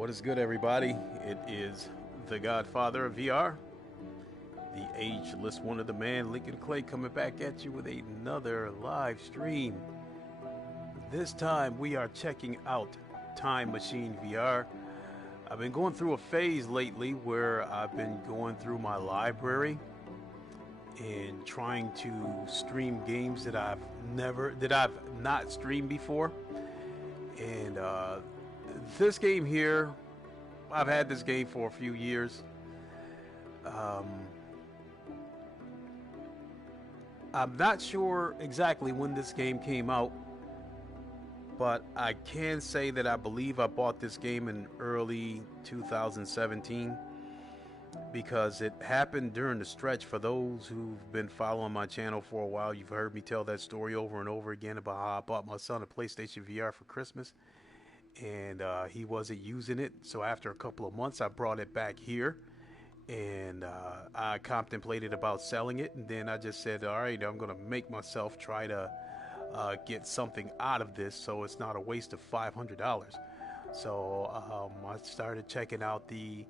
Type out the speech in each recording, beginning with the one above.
What is good, everybody? It is the Godfather of VR, the ageless one of the man, Lincoln Clay, coming back at you with another live stream. This time we are checking out Time Machine VR. I've been going through a phase lately where I've been going through my library and trying to stream games that I've not streamed before. And this game here, I've had this game for a few years. I'm not sure exactly when this game came out, but I can say that I believe I bought this game in early 2017 because it happened during the stretch. For those who've been following my channel for a while, you've heard me tell that story over and over again about how I bought my son a PlayStation VR for Christmas, and he wasn't using it. So after a couple of months, I brought it back here, and I contemplated about selling it, and then I just said, all right, I'm going to make myself try to get something out of this so it's not a waste of $500. So I started checking out the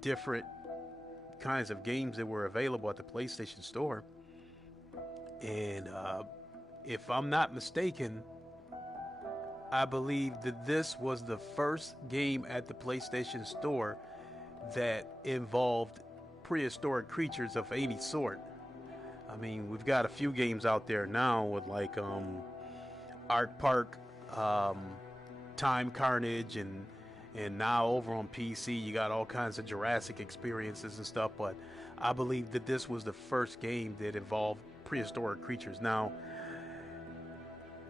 different kinds of games that were available at the PlayStation Store, and if I'm not mistaken, I believe that this was the first game at the PlayStation Store that involved prehistoric creatures of any sort. I mean, we've got a few games out there now with like Art Park, Time Carnage, and now over on PC you got all kinds of Jurassic experiences and stuff, but I believe that this was the first game that involved prehistoric creatures. Now,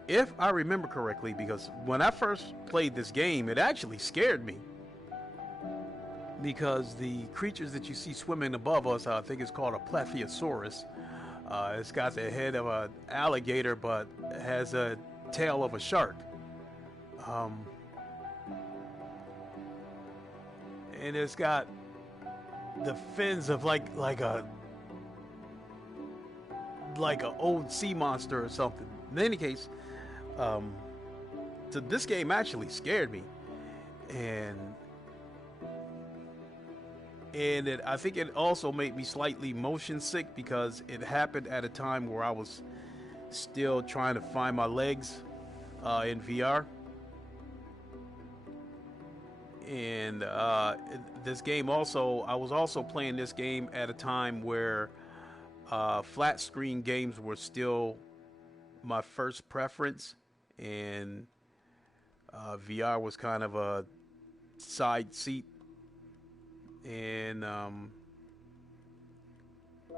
if I remember correctly, because when I first played this game, it actually scared me, because the creatures that you see swimming above us, I think it's called a Plesiosaurus. It's got the head of an alligator but has a tail of a shark. And it's got the fins of like a old sea monster or something. In any case, so this game actually scared me, and I think it also made me slightly motion sick because it happened at a time where I was still trying to find my legs in VR. And this game also, I was also playing this game at a time where flat screen games were still my first preference, and VR was kind of a side seat. And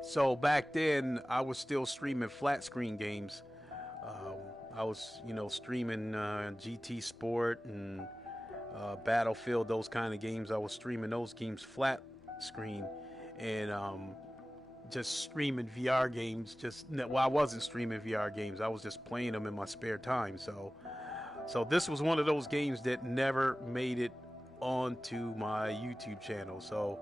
so back then I was still streaming flat screen games. I was, streaming GT Sport and Battlefield, those kind of games. I was streaming those games flat screen, and just streaming VR games. I wasn't streaming VR games. I was just playing them in my spare time. So this was one of those games that never made it onto my YouTube channel. So,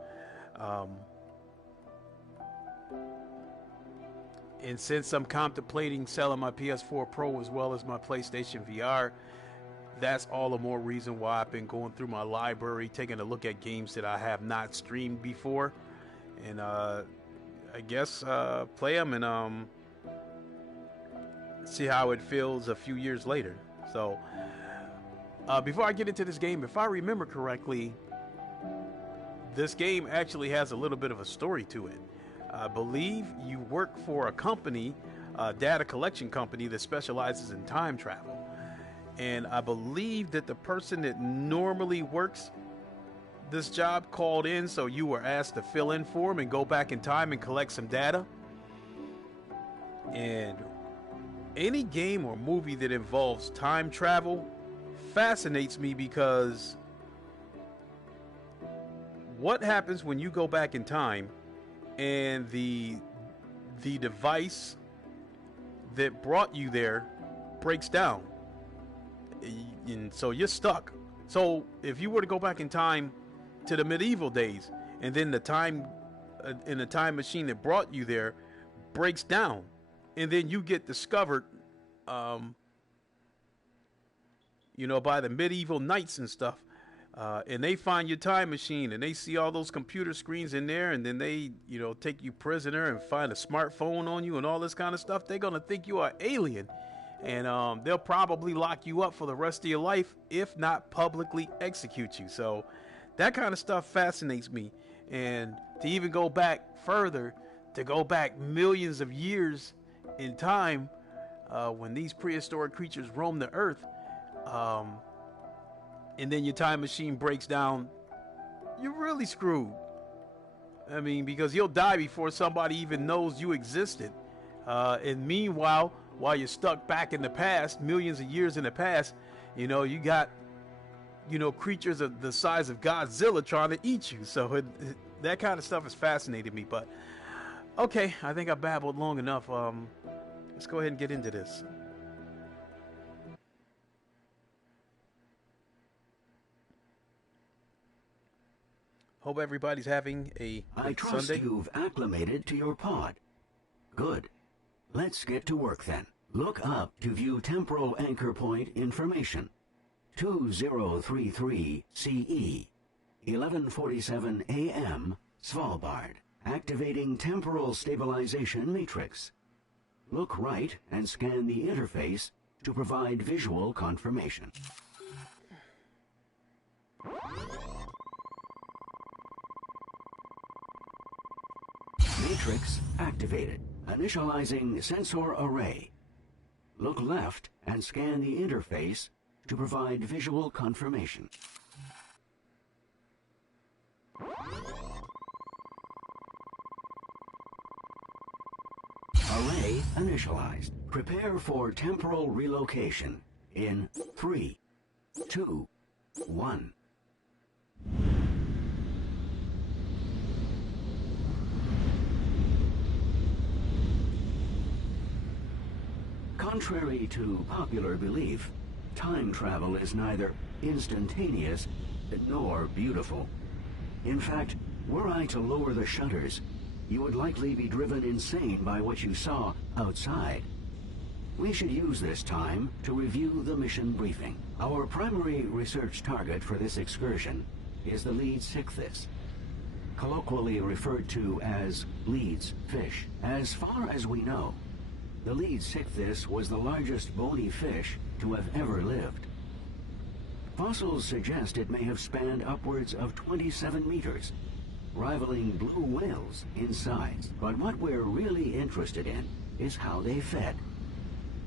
and since I'm contemplating selling my PS4 Pro as well as my PlayStation VR, that's all the more reason why I've been going through my library, taking a look at games that I have not streamed before, and I guess play them and see how it feels a few years later. So before I get into this game, if I remember correctly, this game actually has a little bit of a story to it. I believe you work for a company, a data collection company that specializes in time travel. And I believe that the person that normally works this job called in, so you were asked to fill in for him and go back in time and collect some data. And any game or movie that involves time travel fascinates me, because what happens when you go back in time and the device that brought you there breaks down, and so you're stuck. So if you were to go back in time to the medieval days, and then the time in the time machine that brought you there breaks down, and then you get discovered by the medieval knights and stuff, And they find your time machine and they see all those computer screens in there, and then they, take you prisoner and find a smartphone on you and all this kind of stuff. They're going to think you are an alien. And they'll probably lock you up for the rest of your life, if not publicly execute you. So that kind of stuff fascinates me. And to even go back further, to go back millions of years in time, when these prehistoric creatures roamed the earth, and then your time machine breaks down, you're really screwed. I mean, because you'll die before somebody even knows you existed. And meanwhile, while you're stuck back in the past, millions of years in the past, you got, creatures of the size of Godzilla trying to eat you. So that kind of stuff has fascinated me. But okay, I think I babbled long enough. Let's go ahead and get into this. Hope everybody's having a good I trust Sunday. You've acclimated to your pod. Good. Let's get to work then. Look up to view temporal anchor point information. 2033 CE, 11:47 AM, Svalbard. Activating temporal stabilization matrix. Look right and scan the interface to provide visual confirmation. Matrix activated. Initializing sensor array. Look left and scan the interface to provide visual confirmation. Array initialized. Prepare for temporal relocation in 3, 2, 1. Contrary to popular belief, time travel is neither instantaneous nor beautiful. In fact, were I to lower the shutters, you would likely be driven insane by what you saw outside. We should use this time to review the mission briefing. Our primary research target for this excursion is the Leeds Ichthys, colloquially referred to as Leeds fish. As far as we know, the Leeds Ichthys was the largest bony fish to have ever lived. Fossils suggest it may have spanned upwards of 27 meters, rivaling blue whales in size. But what we're really interested in is how they fed.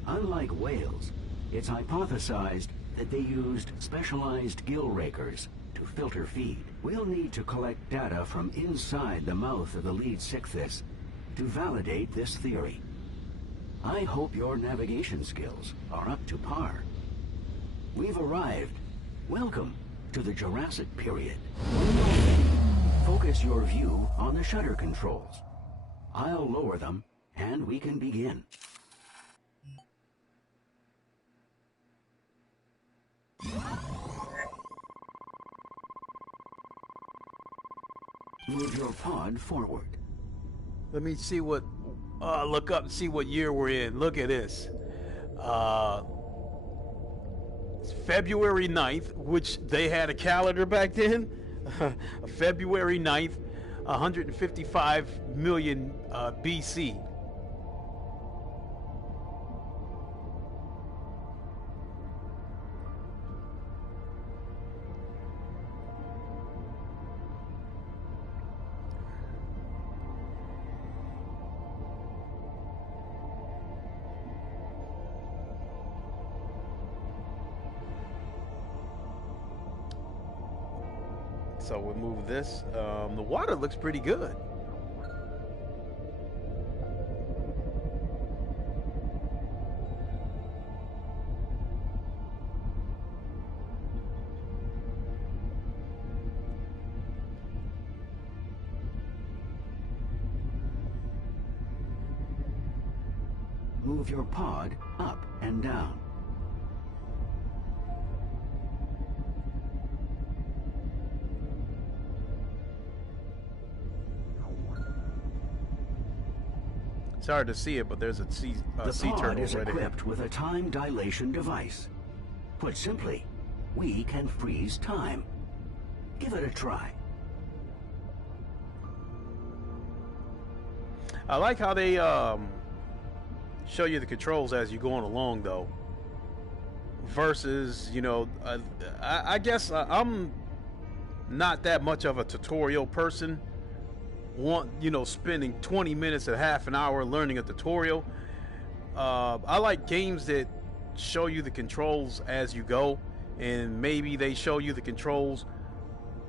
Unlike whales, it's hypothesized that they used specialized gill rakers to filter feed. We'll need to collect data from inside the mouth of the Leeds Ichthys to validate this theory. I hope your navigation skills are up to par. We've arrived. Welcome to the Jurassic period. Focus your view on the shutter controls. I'll lower them, and we can begin. Move your pod forward. Let me see what, look up and see what year we're in. Look at this. It's February 9th, which they had a calendar back then. February 9th, 155 million BC. So we'll move this. The water looks pretty good. Move your pod up and down. It's hard to see it, but there's a sea turtle pod is right equipped here. with a time dilation device. Put simply, we can freeze time. Give it a try. I like how they show you the controls as you're going along, though. Versus, you know, I guess I'm not that much of a tutorial person. Spending 20 minutes or half an hour learning a tutorial. I like games that show you the controls as you go, and maybe they show you the controls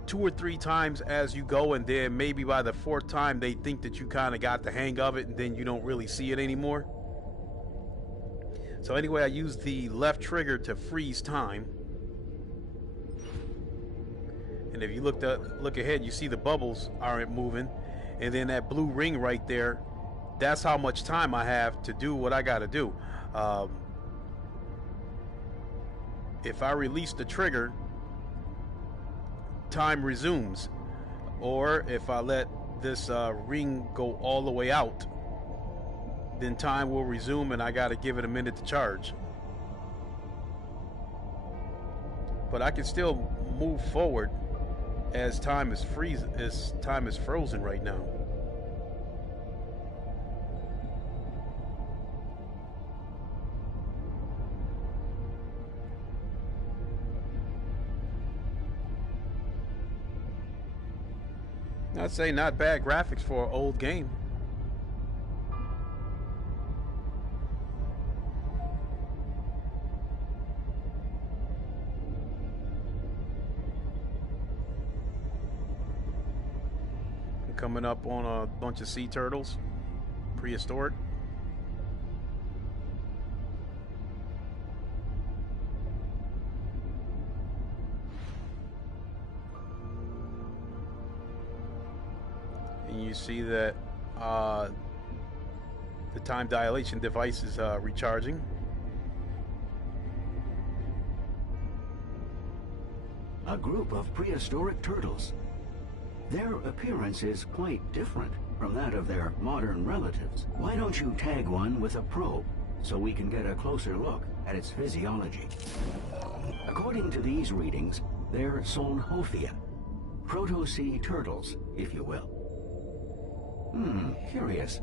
2 or 3 times as you go, and then maybe by the fourth time they think that you kind of got the hang of it, and then you don't really see it anymore. So anyway, I use the left trigger to freeze time, and if you look ahead, you see the bubbles aren't moving, and then that blue ring right there, that's how much time I have to do what I got to do. If I release the trigger, time resumes, or if I let this ring go all the way out, then time will resume, and I got to give it a minute to charge. But I can still move forward as time is frozen right now. I'd say not bad graphics for an old game. Coming up on a bunch of sea turtles, prehistoric. And you see that the time dilation device is recharging. A group of prehistoric turtles. Their appearance is quite different from that of their modern relatives. Why don't you tag one with a probe so we can get a closer look at its physiology? According to these readings, they're Solnhofia, proto-sea turtles, if you will. Curious.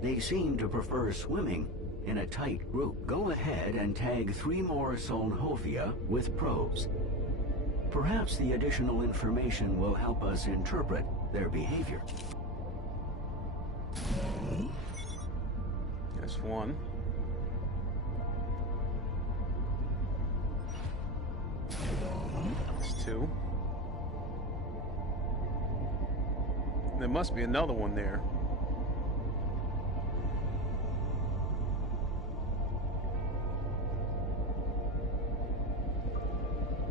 They seem to prefer swimming in a tight group. Go ahead and tag 3 more Solnhofia with probes. Perhaps the additional information will help us interpret their behavior. That's one. That's 2. There must be another one there.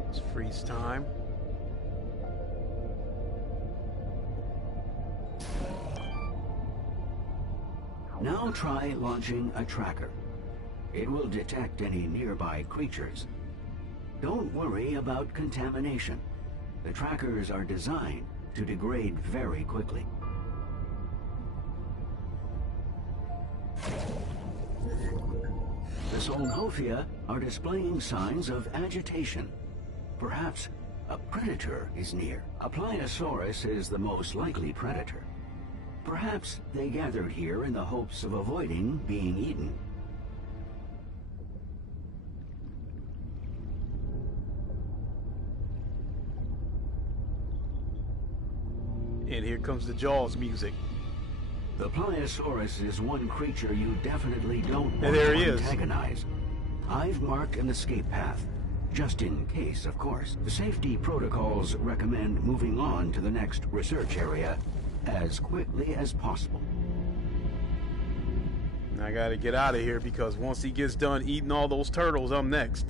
Let's freeze time. Now try launching a tracker. It will detect any nearby creatures. Don't worry about contamination. The trackers are designed to degrade very quickly. The Solnhofia are displaying signs of agitation. Perhaps a predator is near. A Pliosaurus is the most likely predator. Perhaps they gathered here in the hopes of avoiding being eaten. And here comes the Jaws music. The Pliosaurus is one creature you definitely don't want there he to is. antagonize. I've marked an escape path, just in case, of course. The safety protocols recommend moving on to the next research area as quickly as possible. I gotta get out of here because once he gets done eating all those turtles, I'm next.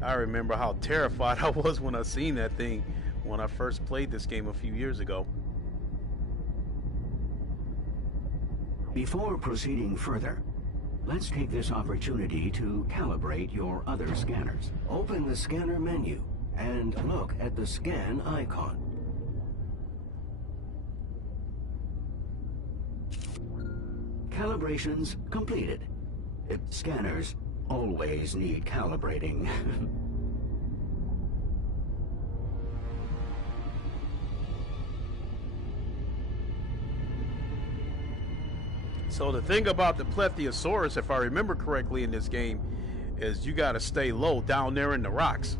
I remember how terrified I was when I seen that thing when I first played this game a few years ago. Before proceeding further, let's take this opportunity to calibrate your other scanners. Open the scanner menu and look at the scan icon. Calibrations completed. The scanners always need calibrating. So the thing about the Plesiosaurus, if I remember correctly in this game, is you got to stay low down there in the rocks.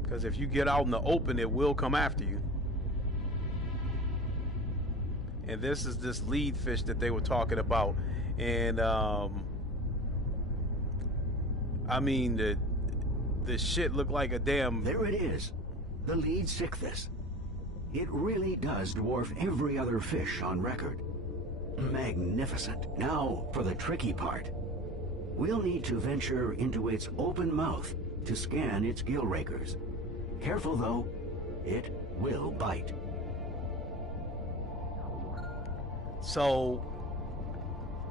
Because if you get out in the open, it will come after you. And this is this lead fish that they were talking about. And, I mean, the shit looked like a damn... There it is. The lead Sichthys. It really does dwarf every other fish on record. Magnificent. Now for the tricky part. We'll need to venture into its open mouth to scan its gill rakers. Careful though, it will bite. So,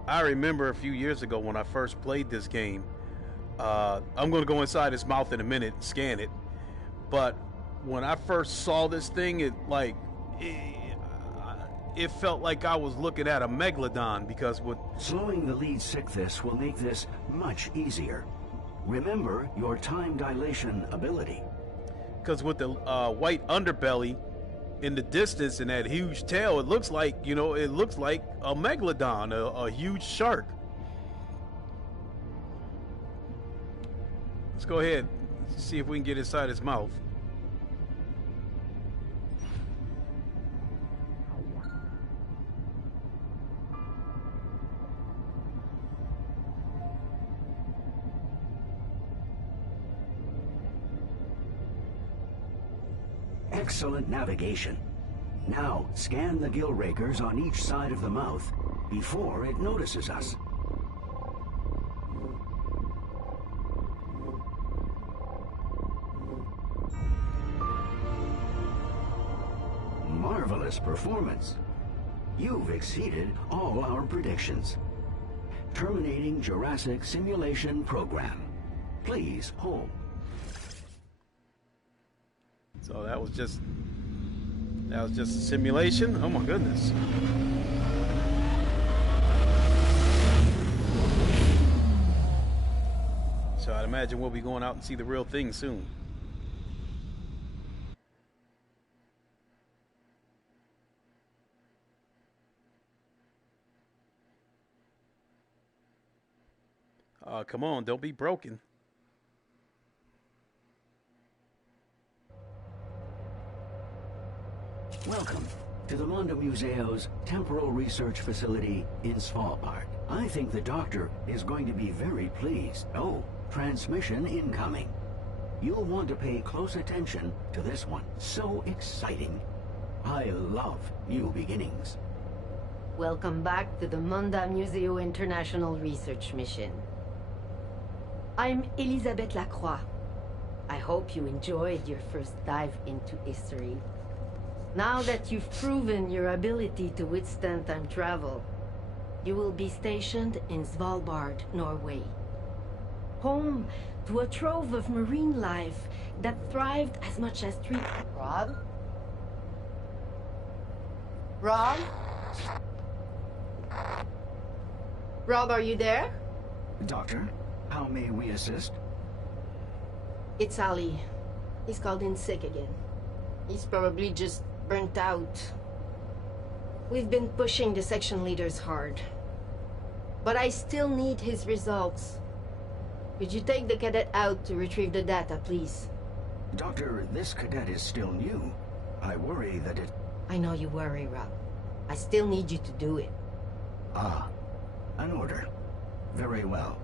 I remember a few years ago when I first played this game, I'm going to go inside its mouth in a minute and scan it, but when I first saw this thing, it felt like I was looking at a megalodon, because with slowing the lead Sichthys will make this much easier. Remember your time dilation ability. Because with the white underbelly in the distance and that huge tail, it looks like, you know, it looks like a megalodon, a huge shark. Let's go ahead, see if we can get inside his mouth. Excellent navigation. Now scan the gill rakers on each side of the mouth before it notices us. Marvelous performance. You've exceeded all our predictions. Terminating Jurassic simulation program. Please hold. So that was just a simulation. Oh my goodness. So I'd imagine we'll be going out and see the real thing soon. Come on, don't be broken. Welcome to the Mondo Museo's Temporal Research Facility in Svalbard. I think the doctor is going to be very pleased. Oh, transmission incoming. You'll want to pay close attention to this one. So exciting. I love new beginnings. Welcome back to the Mondo Museo International Research Mission. I'm Elisabeth Lacroix. I hope you enjoyed your first dive into history. Now that you've proven your ability to withstand time travel, you will be stationed in Svalbard, Norway. Home to a trove of marine life that thrived as much as three... Rob? Rob? Rob, are you there? Doctor, how may we assist? It's Ali. He's called in sick again. He's probably just burnt out. We've been pushing the section leaders hard. But I still need his results. Could you take the cadet out to retrieve the data, please? Doctor, this cadet is still new. I worry that it... I know you worry, Rob. I still need you to do it. Ah, an order. Very well.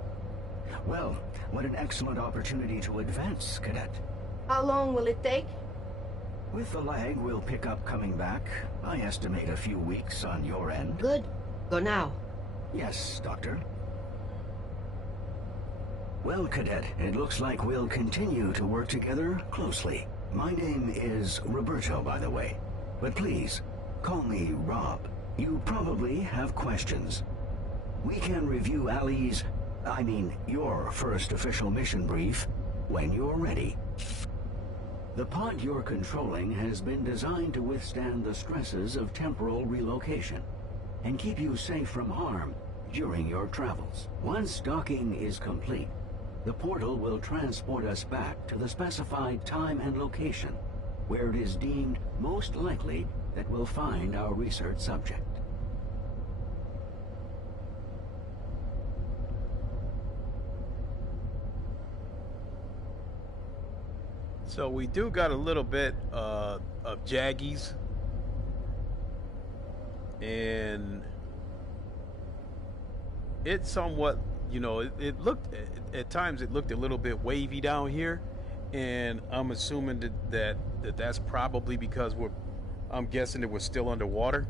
Well, what an excellent opportunity to advance, cadet. How long will it take? With the lag we'll pick up coming back, I estimate a few weeks on your end. Good. Go now. Yes, Doctor. Well, Cadet, it looks like we'll continue to work together closely. My name is Roberto, by the way. But please, call me Rob. You probably have questions. We can review your first official mission brief when you're ready. The pod you're controlling has been designed to withstand the stresses of temporal relocation and keep you safe from harm during your travels. Once docking is complete, the portal will transport us back to the specified time and location, where it is deemed most likely that we'll find our research subject. So we do got a little bit of jaggies, and it's somewhat, you know, it looked at times it looked a little bit wavy down here, and I'm assuming that's probably because I'm guessing it was still underwater.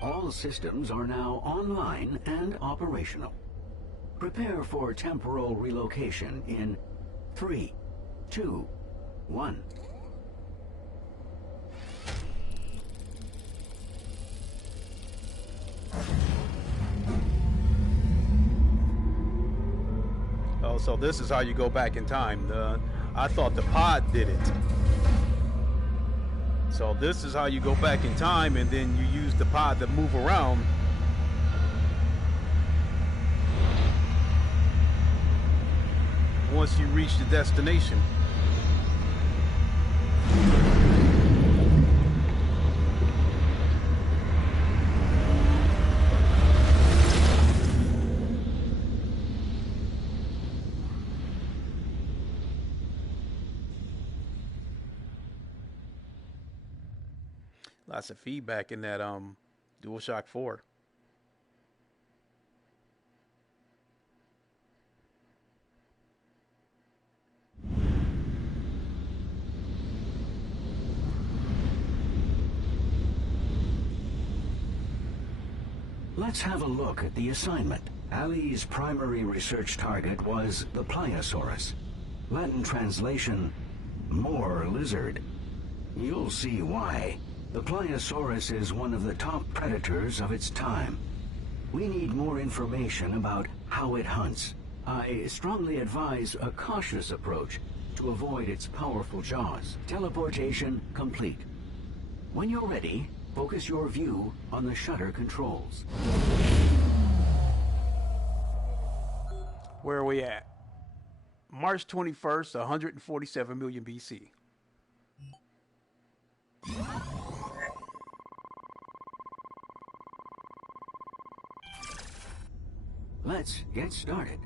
All systems are now online and operational. Prepare for temporal relocation in 3, 2, 1. Oh, so this is how you go back in time. I thought the pod did it. So this is how you go back in time, and then you use the pod to move around. Once you reach the destination. Lots of feedback in that DualShock 4. Let's have a look at the assignment. Ali's primary research target was the Pliosaurus. Latin translation, more lizard. You'll see why. The Pliosaurus is one of the top predators of its time. We need more information about how it hunts. I strongly advise a cautious approach to avoid its powerful jaws. Teleportation complete. When you're ready, focus your view on the shutter controls. Where are we at? March 21st, 147 million BC. Let's get started.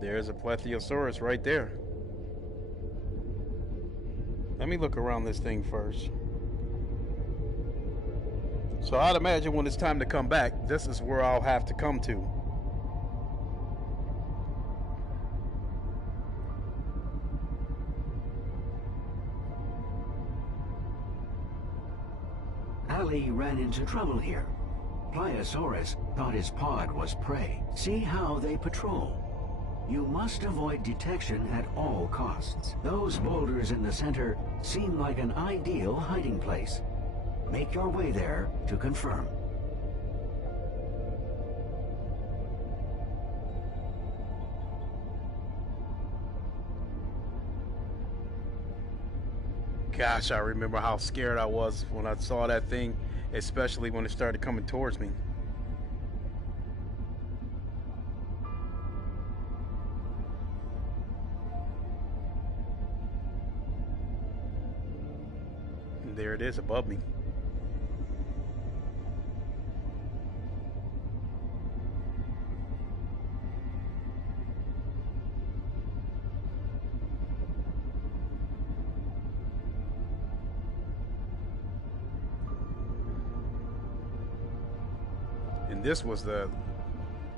There's a Plesiosaurus right there. Let me look around this thing first. So I'd imagine when it's time to come back, this is where I'll have to come to. Ali ran into trouble here. Pliosaurus thought his pod was prey. See how they patrol. You must avoid detection at all costs. Those boulders in the center seem like an ideal hiding place. Make your way there to confirm. Gosh, I remember how scared I was when I saw that thing, especially when it started coming towards me. And there it is above me. And this was the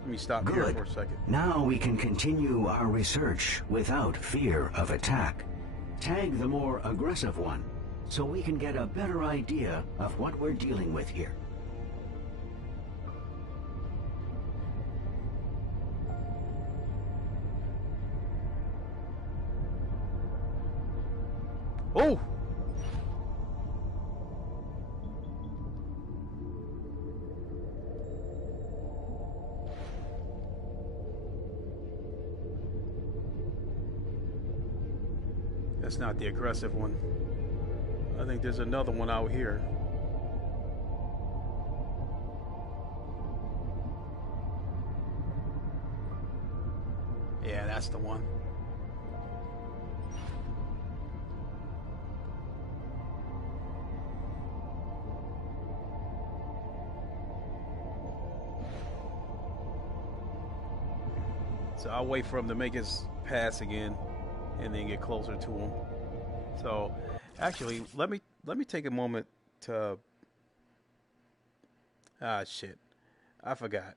Let me stop here Good. for a second. Now we can continue our research without fear of attack. Tag the more aggressive one, so we can get a better idea of what we're dealing with here. Oh! That's not the aggressive one. I think there's another one out here. Yeah, that's the one. So I'll wait for him to make his pass again and then get closer to him. So actually, let me take a moment to shit. I forgot.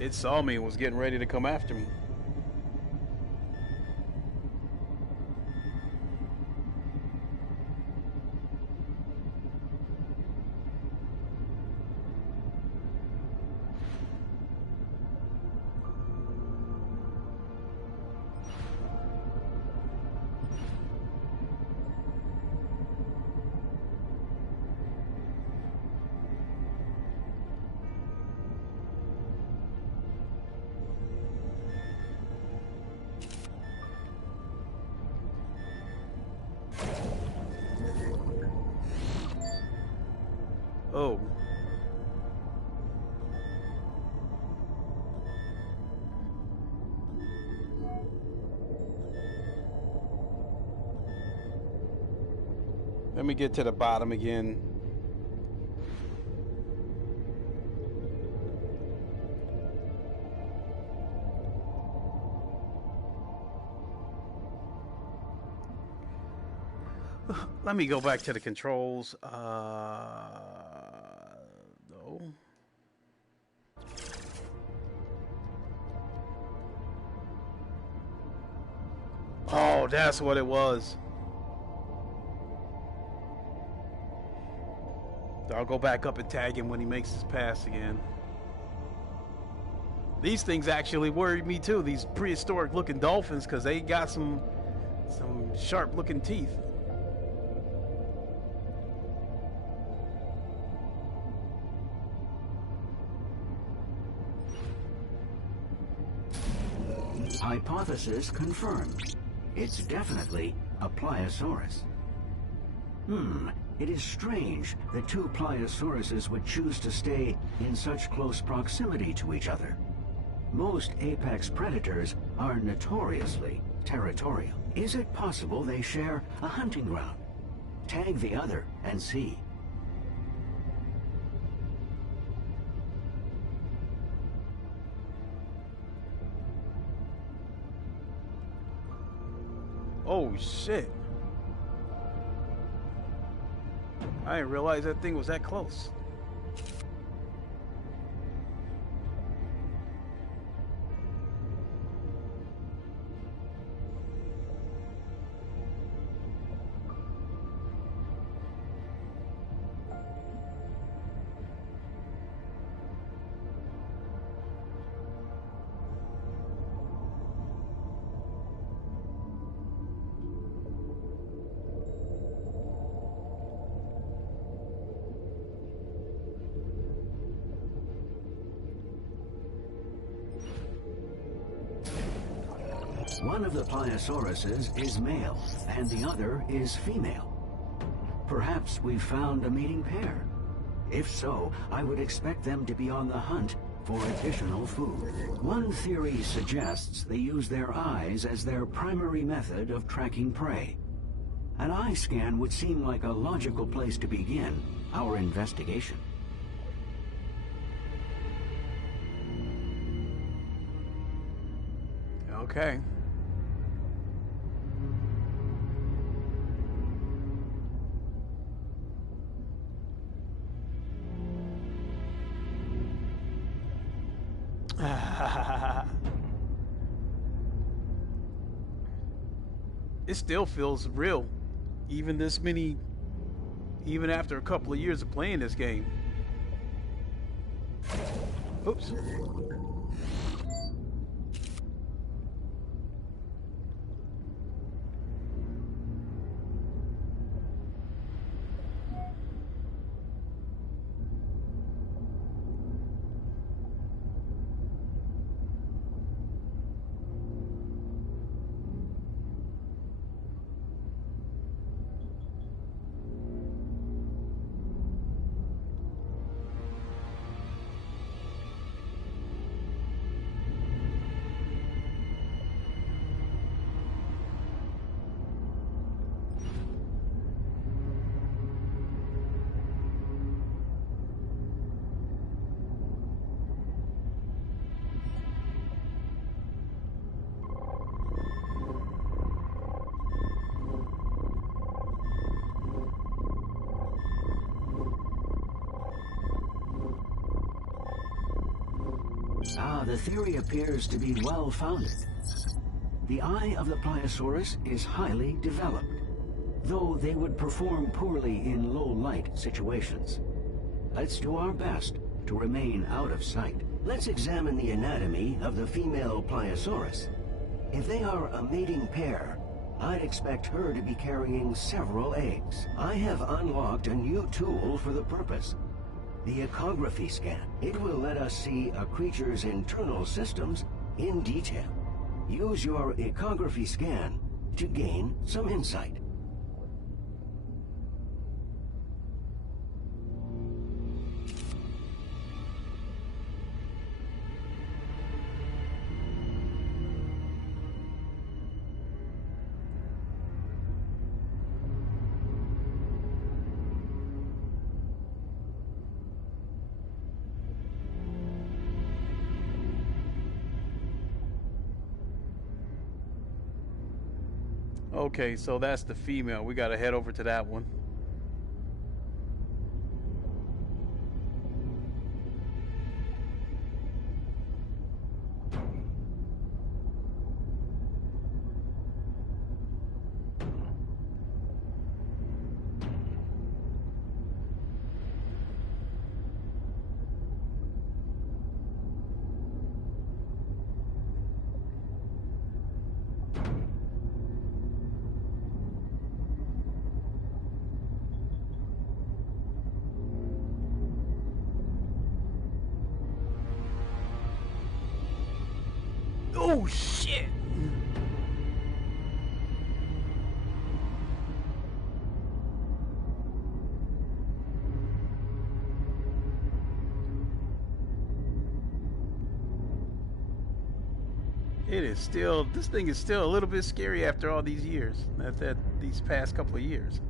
It saw me and was getting ready to come after me. Oh. Let me get to the bottom again. Let me go back to the controls. No. Oh, that's what it was. I'll go back up and tag him when he makes his pass again. These things actually worried me too, these prehistoric looking dolphins, because they got some sharp looking teeth. Hypothesis confirmed. It's definitely a Pliosaurus. It is strange that two Pliosauruses would choose to stay in such close proximity to each other. Most apex predators are notoriously territorial. Is it possible they share a hunting ground? Tag the other and see. Oh shit. I didn't realize that thing was that close. One of the Pliosauruses is male, and the other is female. Perhaps we've found a mating pair. If so, I would expect them to be on the hunt for additional food. One theory suggests they use their eyes as their primary method of tracking prey. An eye scan would seem like a logical place to begin our investigation. Okay. It still feels real, even even after a couple of years of playing this game. Oops. The theory appears to be well-founded. The eye of the Pliosaurus is highly developed, though they would perform poorly in low-light situations. Let's do our best to remain out of sight. Let's examine the anatomy of the female Pliosaurus. If they are a mating pair, I'd expect her to be carrying several eggs. I have unlocked a new tool for the purpose. The ecography scan. It will let us see a creature's internal systems in detail. Use your ecography scan to gain some insight. Okay, so that's the female. We gotta head over to that one. Oh shit! It is still, this thing is still a little bit scary after all these years, after these past couple of years.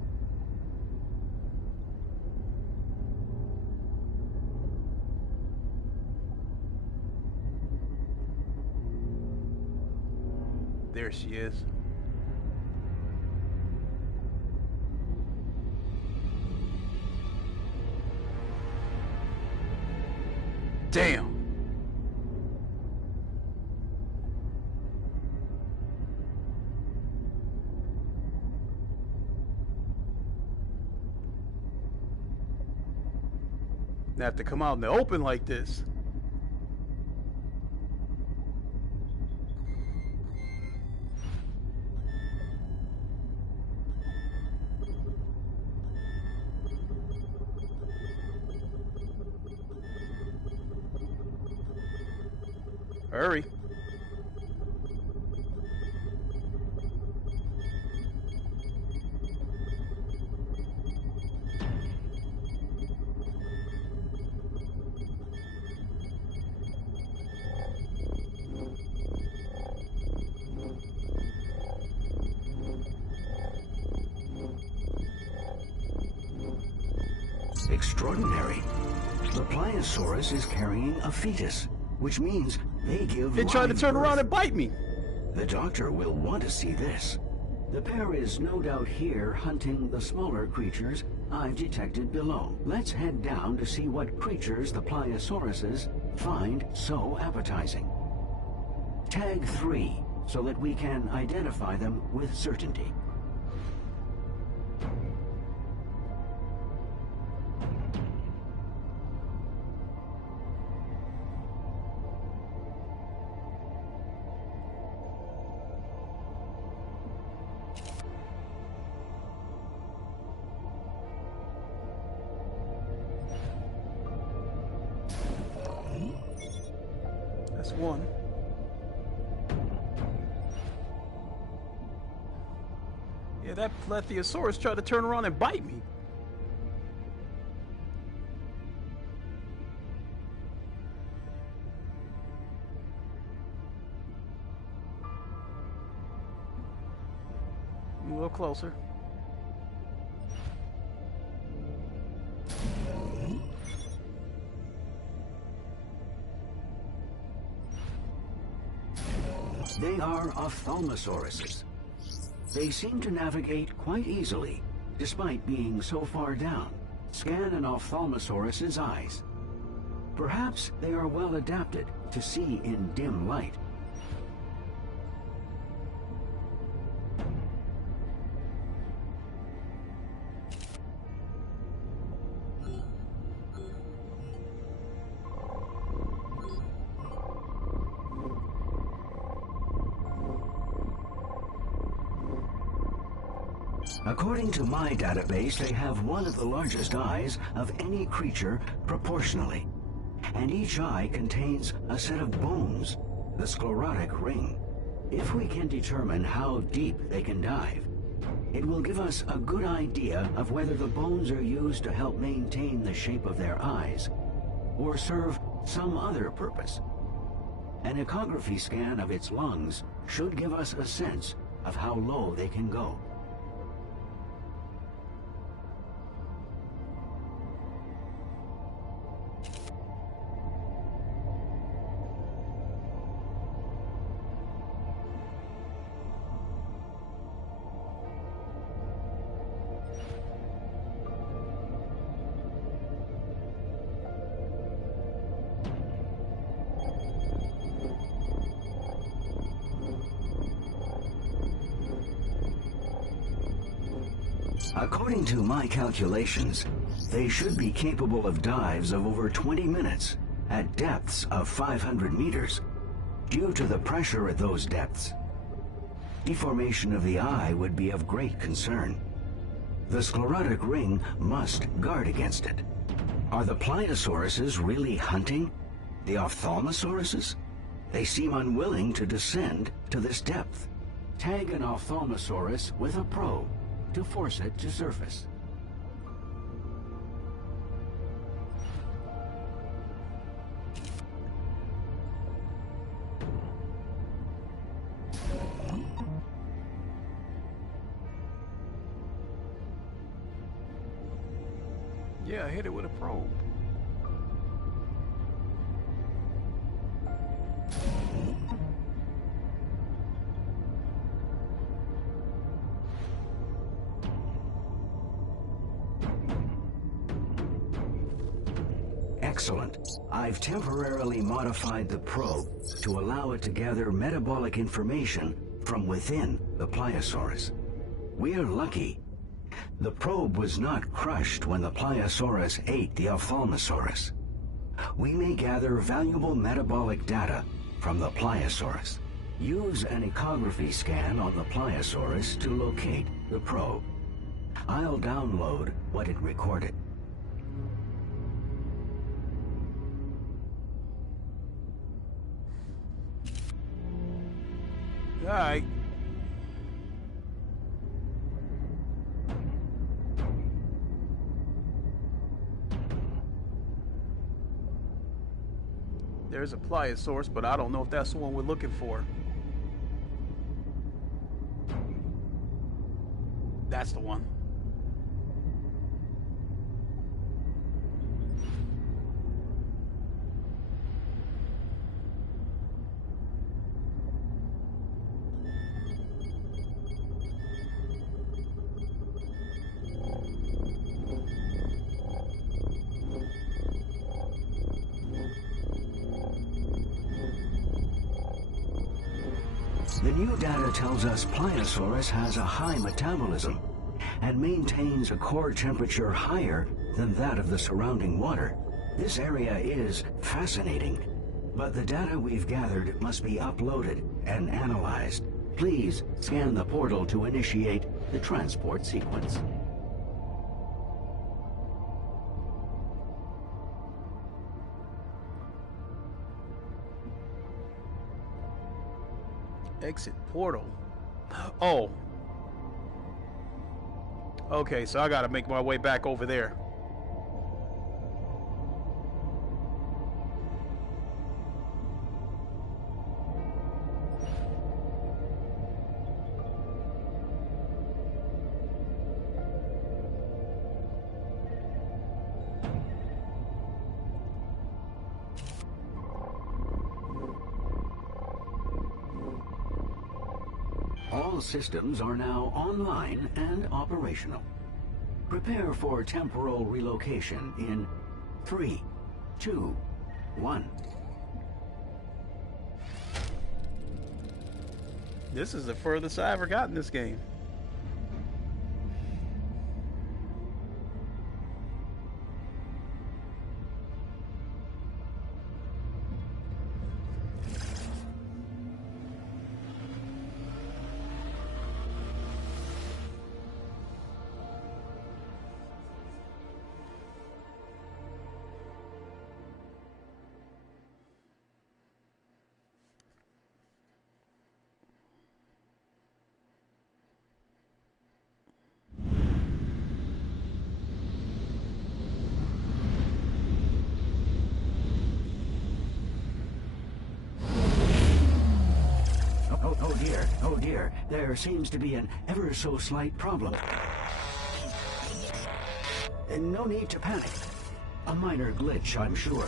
There she is. Damn. Have to come out in the open like this. Hurry. extraordinary. The Pliosaurus is carrying a fetus, which means they give They tried to live turn birth. around and bite me. The doctor will want to see this. The pair is no doubt here hunting the smaller creatures I've detected below. Let's head down to see what creatures the Pliosauruses find so appetizing. Tag 3, so that we can identify them with certainty. That's one. Yeah, that Plesiosaurus tried to turn around and bite me. A little closer. They are ophthalmosauruses. They seem to navigate quite easily, despite being so far down. Scan an ophthalmosaurus's eyes. Perhaps they are well adapted to see in dim light. According to my database, they have one of the largest eyes of any creature proportionally. And each eye contains a set of bones, the sclerotic ring. If we can determine how deep they can dive, it will give us a good idea of whether the bones are used to help maintain the shape of their eyes, or serve some other purpose. An echography scan of its lungs should give us a sense of how low they can go. According to my calculations, they should be capable of dives of over 20 minutes at depths of 500 meters. Due to the pressure at those depths, deformation of the eye would be of great concern. The sclerotic ring must guard against it. Are the Pliosauruses really hunting the ophthalmosauruses? They seem unwilling to descend to this depth. Tag an ophthalmosaurus with a probe to force it to surface. Yeah, I hit it with a probe. Excellent. I've temporarily modified the probe to allow it to gather metabolic information from within the Pliosaurus. We're lucky. The probe was not crushed when the Pliosaurus ate the Ophthalmosaurus. We may gather valuable metabolic data from the Pliosaurus. Use an echography scan on the Pliosaurus to locate the probe. I'll download what it recorded. Alright. There's a Pliosaurus, but I don't know if that's the one we're looking for. That's the one. The new data tells us Pliosaurus has a high metabolism and maintains a core temperature higher than that of the surrounding water. This area is fascinating, but the data we've gathered must be uploaded and analyzed. Please scan the portal to initiate the transport sequence. Exit portal. Oh. Okay, so I gotta make my way back over there. All systems are now online and operational. Prepare for temporal relocation in 3, 2, 1. This is the furthest I ever got in this game. Oh dear, there seems to be an ever so slight problem. No need to panic. A minor glitch, I'm sure.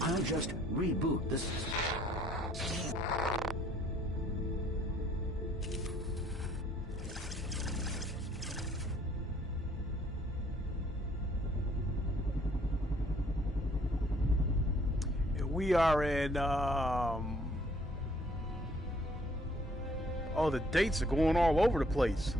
I'll just reboot this. We are in, oh, the dates are going all over the place.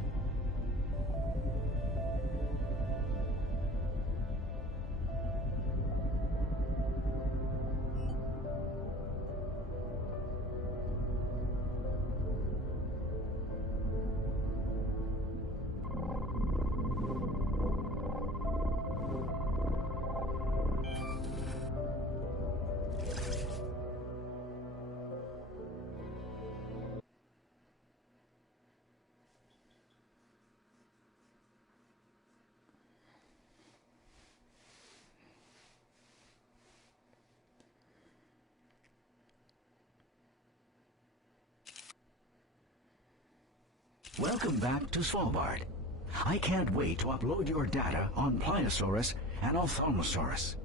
Welcome back to Svalbard. I can't wait to upload your data on Pliosaurus and Ophthalmosaurus.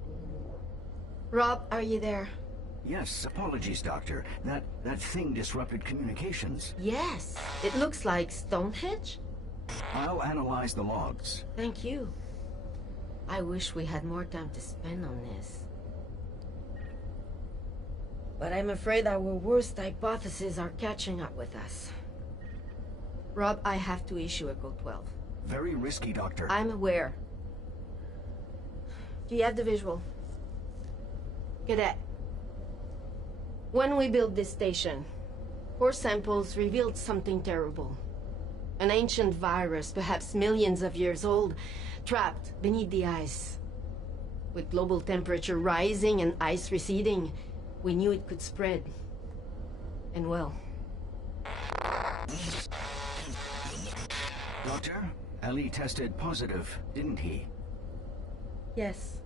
Rob, are you there? Yes, apologies, Doctor. That thing disrupted communications. Yes. It looks like Stonehenge? I'll analyze the logs. Thank you. I wish we had more time to spend on this. But I'm afraid our worst hypotheses are catching up with us. Rob, I have to issue a Code 12. Very risky, Doctor. I'm aware. Do you have the visual? Cadet. When we built this station, core samples revealed something terrible. An ancient virus, perhaps millions of years old, trapped beneath the ice. With global temperature rising and ice receding, we knew it could spread. And well... Doctor, Ali tested positive, didn't he? Yes.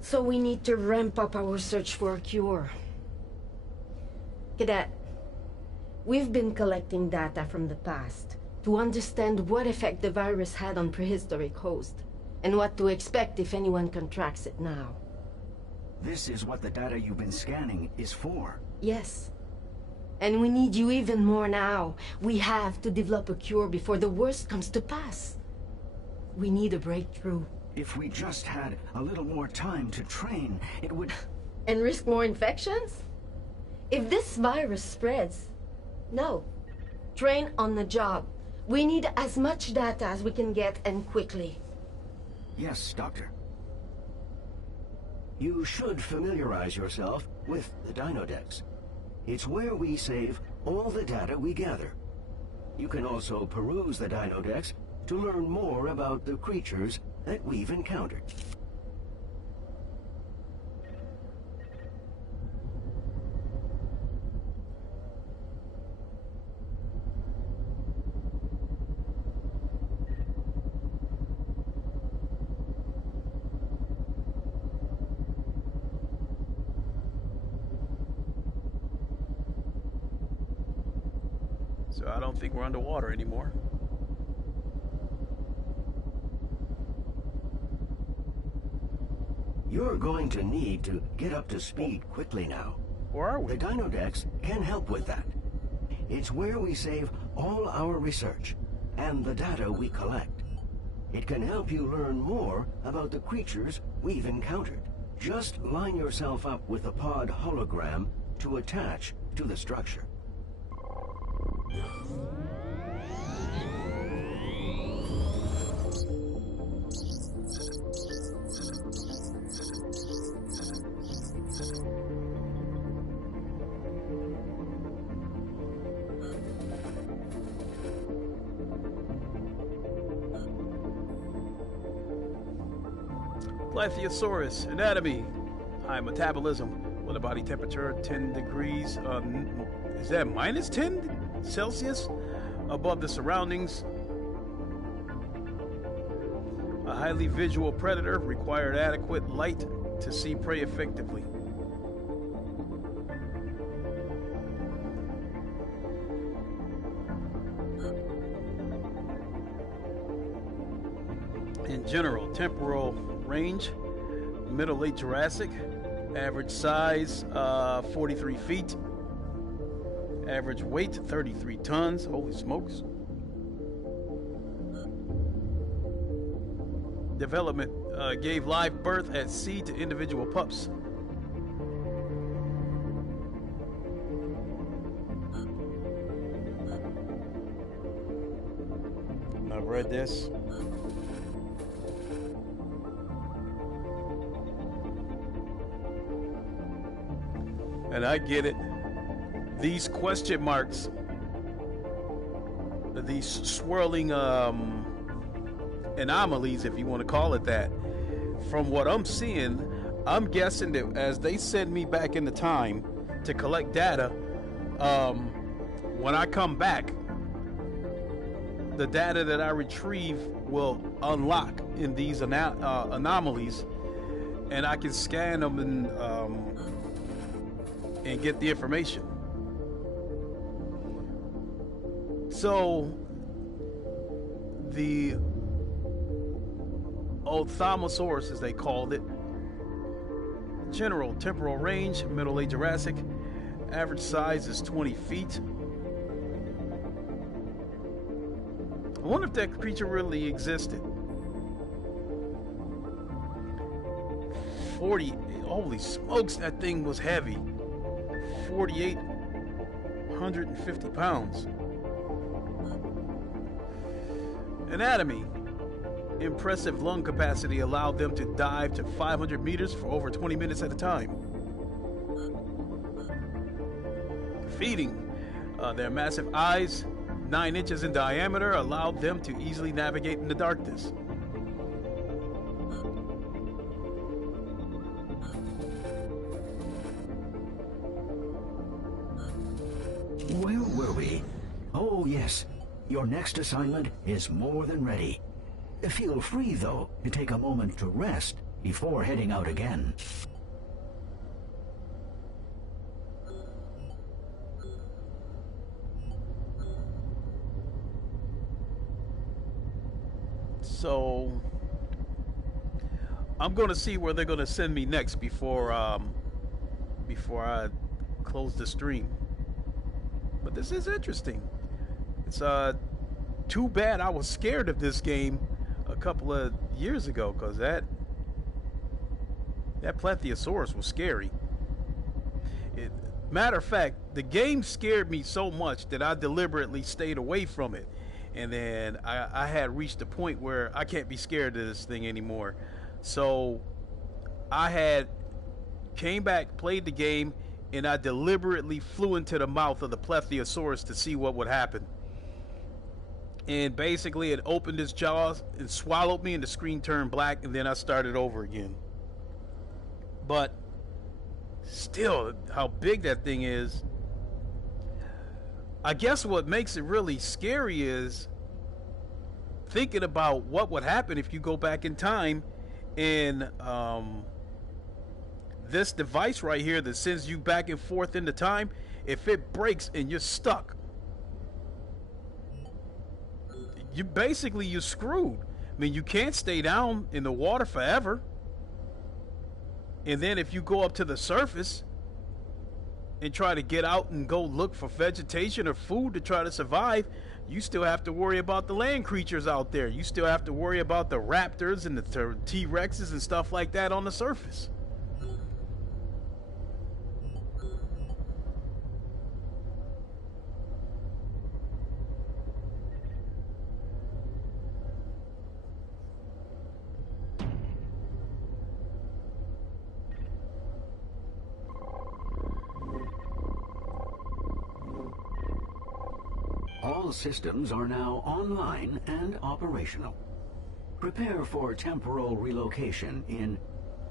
So we need to ramp up our search for a cure. Cadet, we've been collecting data from the past to understand what effect the virus had on prehistoric hosts, and what to expect if anyone contracts it now. This is what the data you've been scanning is for. Yes. And we need you even more now. We have to develop a cure before the worst comes to pass. We need a breakthrough. If we just had a little more time to train, it would... And risk more infections? If this virus spreads, No. Train on the job. We need as much data as we can get, and quickly. Yes, Doctor. You should familiarize yourself with the Dinodex. It's where we save all the data we gather. You can also peruse the Dinodex to learn more about the creatures that we've encountered. So I don't think we're underwater anymore. You're going to need to get up to speed quickly now. Where are we? The Dinodex can help with that. It's where we save all our research and the data we collect. It can help you learn more about the creatures we've encountered. Just line yourself up with a pod hologram to attach to the structure. Plesiosaurus, anatomy, high metabolism, with a body temperature 10 degrees, is that minus 10 Celsius above the surroundings. A highly visual predator, required adequate light to see prey effectively. In general, temporal range, middle late Jurassic, average size 43 feet, average weight 33 tons. Holy smokes. Development gave live birth at sea to individual pups. I've read this. And I get it. These question marks, these swirling anomalies, if you want to call it that, from what I'm seeing, I'm guessing that as they send me back into time to collect data, when I come back, the data that I retrieve will unlock in these anomalies, and I can scan them and get the information. So the Ophthalmosaurus, as they called it, general temporal range, middle late Jurassic, average size is 20 feet. I wonder if that creature really existed. 40, holy smokes, that thing was heavy. 4,850 pounds. Anatomy. Impressive lung capacity allowed them to dive to 500 meters for over 20 minutes at a time. Feeding. Their massive eyes, 9 inches in diameter, allowed them to easily navigate in the darkness. Where were we? Oh, yes. Your next assignment is more than ready. Feel free, though, to take a moment to rest before heading out again. So I'm going to see where they're going to send me next before I close the stream. But this is interesting. It's too bad I was scared of this game a couple of years ago, because that Plesiosaurus was scary. Matter of fact, the game scared me so much that I deliberately stayed away from it. And then I had reached a point where I can't be scared of this thing anymore. So I had came back, played the game, and I deliberately flew into the mouth of the Plesiosaurus to see what would happen. And basically, it opened its jaws and swallowed me, and the screen turned black, and then I started over again. But still, how big that thing is. I guess what makes it really scary is thinking about what would happen if you go back in time and this device right here that sends you back and forth into time, if it breaks and you're stuck, you're screwed. I mean, you can't stay down in the water forever. And then if you go up to the surface and try to get out and go look for vegetation or food to try to survive, you still have to worry about the land creatures out there. You still have to worry about the raptors and the T-Rexes and stuff like that on the surface. All systems are now online and operational. Prepare for temporal relocation in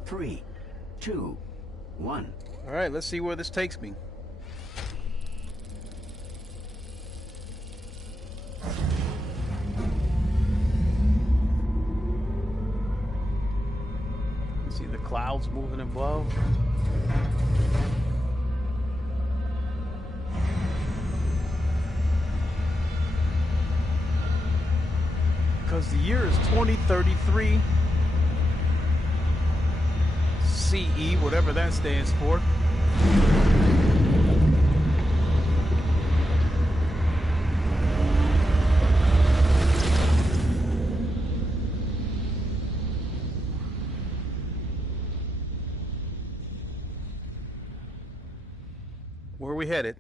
3, 2, 1. All right, let's see where this takes me. See the clouds moving above. Because the year is 2033 CE, whatever that stands for. Where are we headed?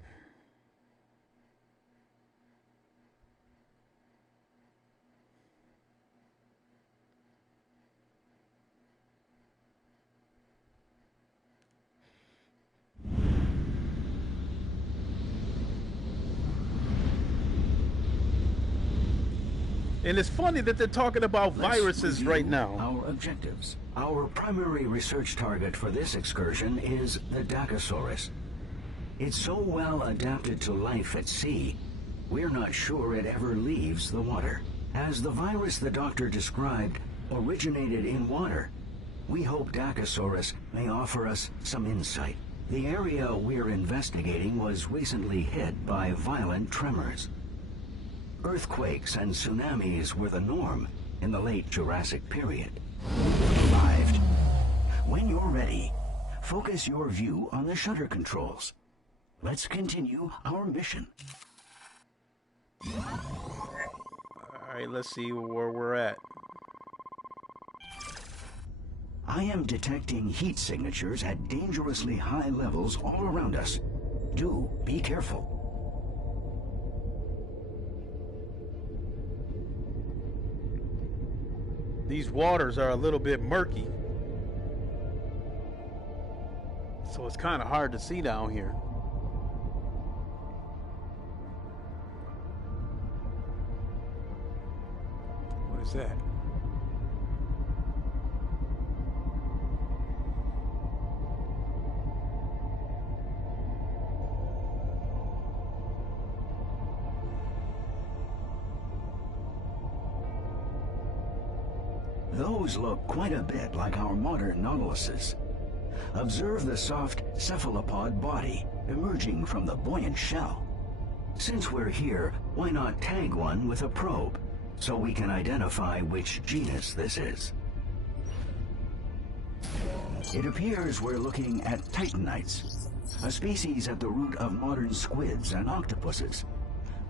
And it's funny that they're talking about viruses right now. Our objectives. Our primary research target for this excursion is the Dacosaurus. It's so well adapted to life at sea, we're not sure it ever leaves the water. As the virus the doctor described originated in water, we hope Dacosaurus may offer us some insight. The area we're investigating was recently hit by violent tremors. Earthquakes and tsunamis were the norm in the late Jurassic period. Arrived. When you're ready, focus your view on the shutter controls. Let's continue our mission. Alright, let's see where we're at. I am detecting heat signatures at dangerously high levels all around us. Do be careful. These waters are a little bit murky, so it's kind of hard to see down here. What is that? Those look quite a bit like our modern nautiluses. Observe the soft cephalopod body emerging from the buoyant shell. Since we're here, why not tag one with a probe so we can identify which genus this is? It appears we're looking at titanites, a species at the root of modern squids and octopuses,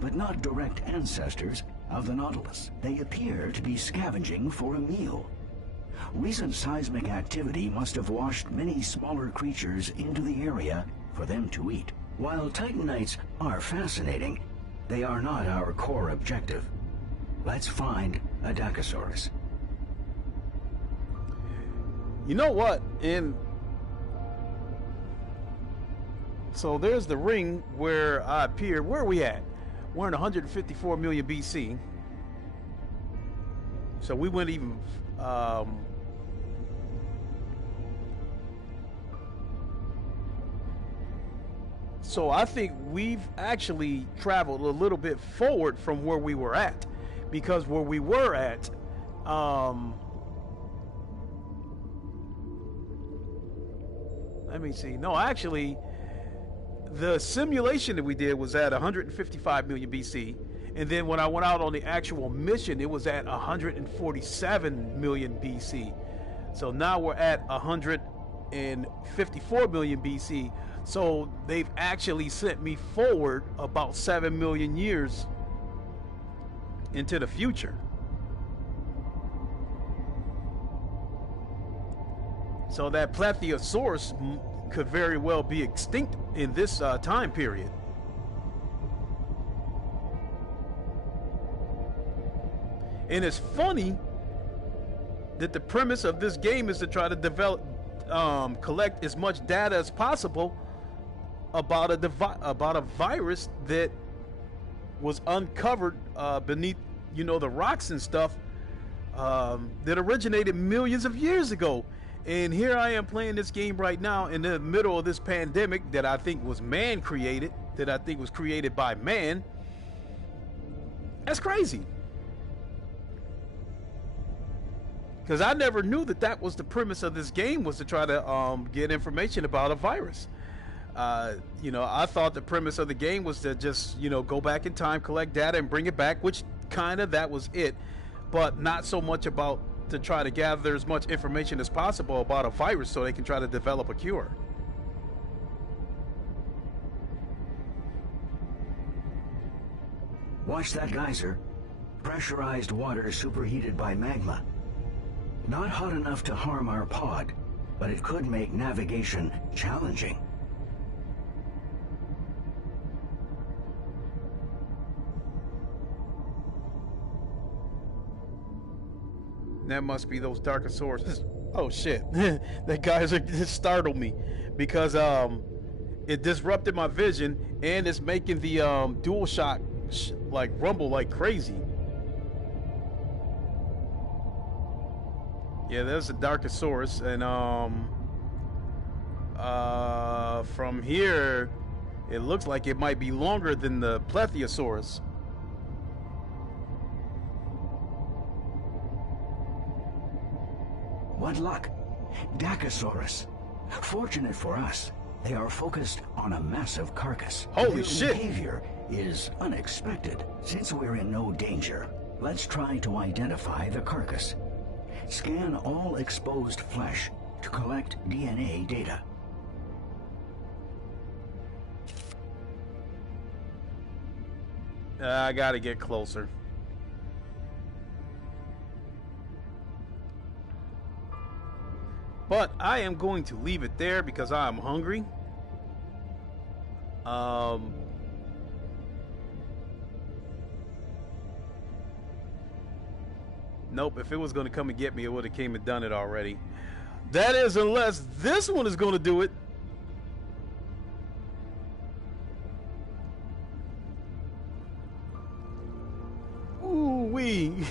but not direct ancestors of the Nautilus. They appear to be scavenging for a meal. Recent seismic activity must have washed many smaller creatures into the area for them to eat. While Titanites are fascinating, they are not our core objective. Let's find a Dakosaurus. You know what? So there's the ring where I appeared. Where are we at? We're in 154 million BC. So we went even so I think we've actually traveled a little bit forward from where we were at, because where we were at let me see. No, actually the simulation that we did was at 155 million BC, and then when I went out on the actual mission, it was at 147 million BC. So now we're at 154 million BC. So they've actually sent me forward about 7 million years into the future. So that Plesiosaurus could very well be extinct in this time period. And it's funny that the premise of this game is to try to develop, collect as much data as possible about a virus that was uncovered beneath, you know, the rocks and stuff, that originated millions of years ago. And here I am playing this game right now in the middle of this pandemic that I think was man created, that I think was created by man. That's crazy. Because I never knew that that was the premise of this game, was to try to get information about a virus. You know, I thought the premise of the game was to just, you know, go back in time, collect data, and bring it back, which kind of that was it. But not so much about to try to gather as much information as possible about a virus so they can try to develop a cure. Watch that geyser. Pressurized water superheated by magma. Not hot enough to harm our pod, but it could make navigation challenging. That must be those Darkosaurus. Oh shit. That geyser just startled me because it disrupted my vision, and it's making the dual shock like rumble like crazy. Yeah, there's a Darkosaurus, and from here it looks like it might be longer than the Plesiosaurus. What luck! Dakosaurus. Fortunate for us, they are focused on a massive carcass. Holy Their shit! Behavior is unexpected. Since we're in no danger, let's try to identify the carcass. Scan all exposed flesh to collect DNA data. I gotta get closer. But I am going to leave it there because I am hungry. Nope, if it was going to come and get me, it would have came and done it already. That is, unless this one is going to do it. Ooh-wee.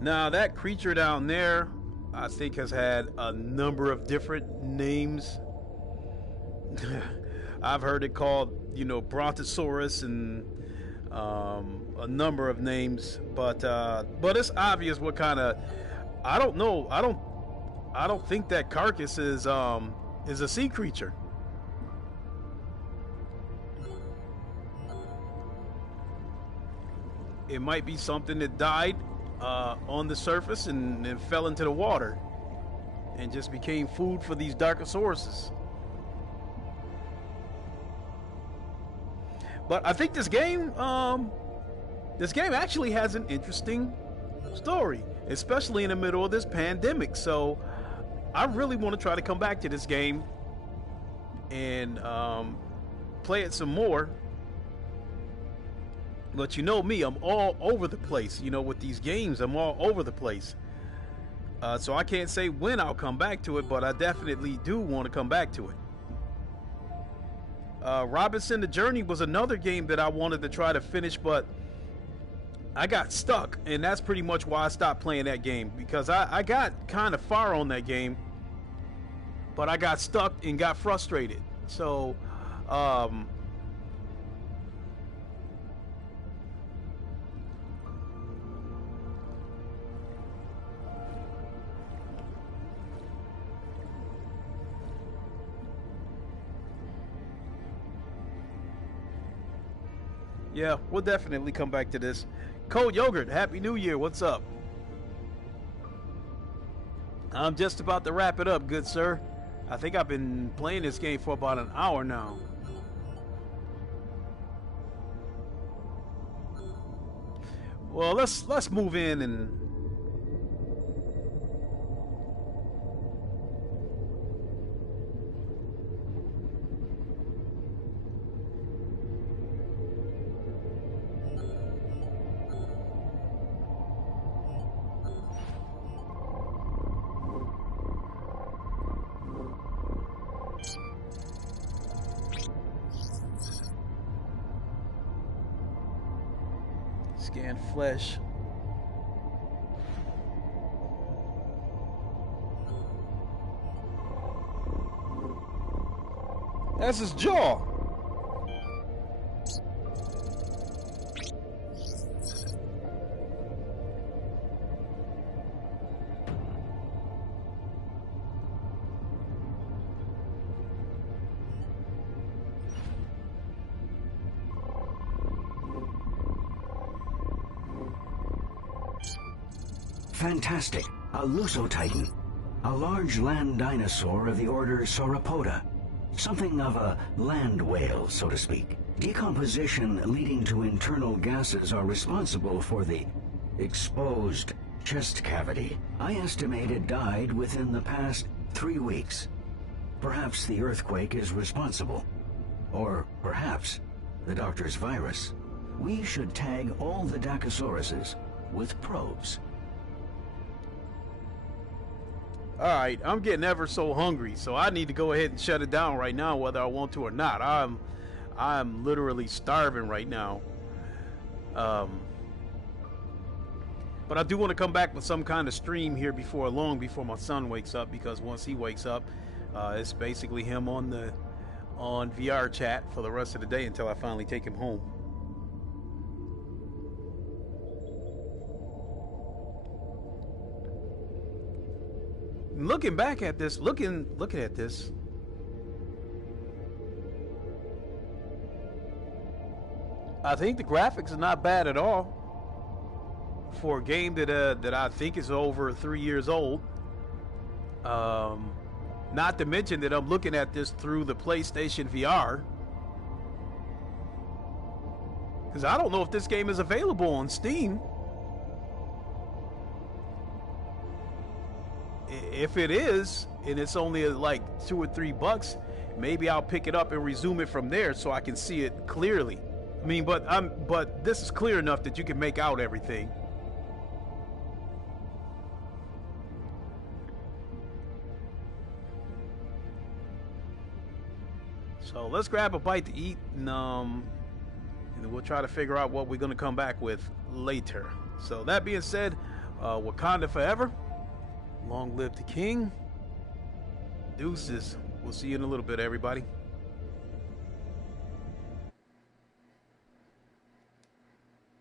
Now that creature down there, I think, has had a number of different names. I've heard it called, you know, Brontosaurus and a number of names, but it's obvious what kind of. I don't know. I don't think that carcass is a sea creature. it might be something that died on the surface and fell into the water and just became food for these Darkosauruses. But I think this game actually has an interesting story, especially in the middle of this pandemic. So I really want to try to come back to this game and play it some more. But you know me, I'm all over the place. You know, with these games, I'm all over the place. So I can't say when I'll come back to it, but I definitely do want to come back to it. Robinson the Journey was another game that I wanted to try to finish, but I got stuck, and that's pretty much why I stopped playing that game, because I got kind of far on that game, but I got stuck and got frustrated. So yeah, we'll definitely come back to this. Cold Yogurt, Happy New Year. What's up? I'm just about to wrap it up, good sir. I think I've been playing this game for about an hour now. Well, let's move in and scan flesh. That's his jaw. Fantastic. A Lusotitan. A large land dinosaur of the order Sauropoda. Something of a land whale, so to speak. Decomposition leading to internal gases are responsible for the exposed chest cavity. I estimate it died within the past 3 weeks. Perhaps the earthquake is responsible. Or perhaps the doctor's virus. We should tag all the Dacosauruses with probes. Alright, I'm getting ever so hungry, so I need to go ahead and shut it down right now, whether I want to or not. I'm literally starving right now. But I do want to come back with some kind of stream here before long, before my son wakes up, because once he wakes up, it's basically him on VR chat for the rest of the day until I finally take him home. Looking back at this, looking at this, I think the graphics are not bad at all for a game that I think is over 3 years old. Not to mention that I'm looking at this through the PlayStation VR, because I don't know if this game is available on Steam. If it is, and it's only like $2 or $3, maybe I'll pick it up and resume it from there so I can see it clearly. I mean, but this is clear enough that you can make out everything. So let's grab a bite to eat, and we'll try to figure out what we're going to come back with later. So that being said, Wakanda forever. Long live the king. Deuces. We'll see you in a little bit, everybody.